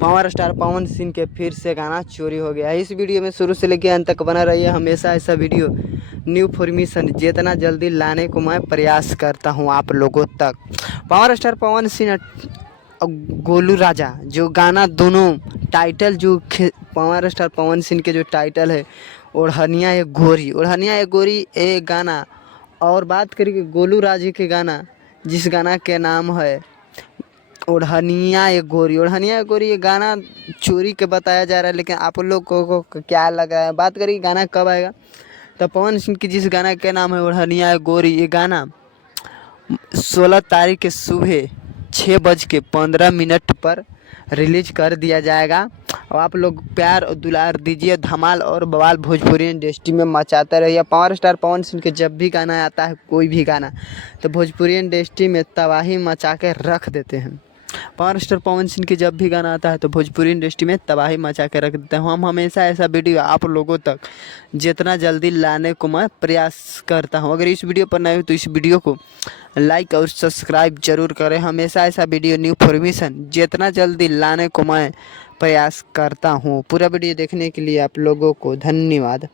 Power star Pawan Singh के फिर से गाना चोरी हो गया है। इस वीडियो में शुरू से लेकर अंत तक बना रहिए। हमेशा ऐसा वीडियो न्यू फॉर्मेशन जितना जल्दी लाने को मैं प्रयास करता हूं आप लोगों तक। पावर स्टार पवन सिंह और गोलू राजा जो गाना दोनों टाइटल जो पावर स्टार पवन सिंह के जो टाइटल है ओढ़निया ये गोरी ये गाना। और बात करिए गोलू राजा के गाना जिस गाना के नाम है ओढ़निया ये गोरी ये गाना चोरी के बताया जा रहा है। लेकिन आप लोगों को क्या लग रहा है, बात करिए गाना कब आएगा। तो पवन सिंह की जिस गाना के नाम है ओढ़निया ये गोरी ये गाना 16 तारीख के सुबह 6:15 पर रिलीज कर दिया जाएगा। और आप लोग प्यार और दुलार दीजिए, धमाल और बवाल भोजपुरी इंडस्ट्री में मचाते रहिए। पावर स्टार पवन सिंह के जब भी गाना आता है कोई भी गाना तो भोजपुरी इंडस्ट्री में तबाही मचा के रख देते हैं। पावर स्टार पवन सिंह के जब भी गाना आता है तो भोजपुरी इंडस्ट्री में तबाही मचा के रख देते हैं। हम हमेशा ऐसा वीडियो आप लोगों तक जितना जल्दी लाने को मैं प्रयास करता हूं। अगर इस वीडियो पर नए हो तो इस वीडियो को लाइक और सब्सक्राइब जरूर करें। हमेशा ऐसा वीडियो न्यू फॉर्मेशन जितना जल्दी लाने को मैं प्रयास करता हूं। पूरा वीडियो देखने के लिए आप लोगों को धन्यवाद।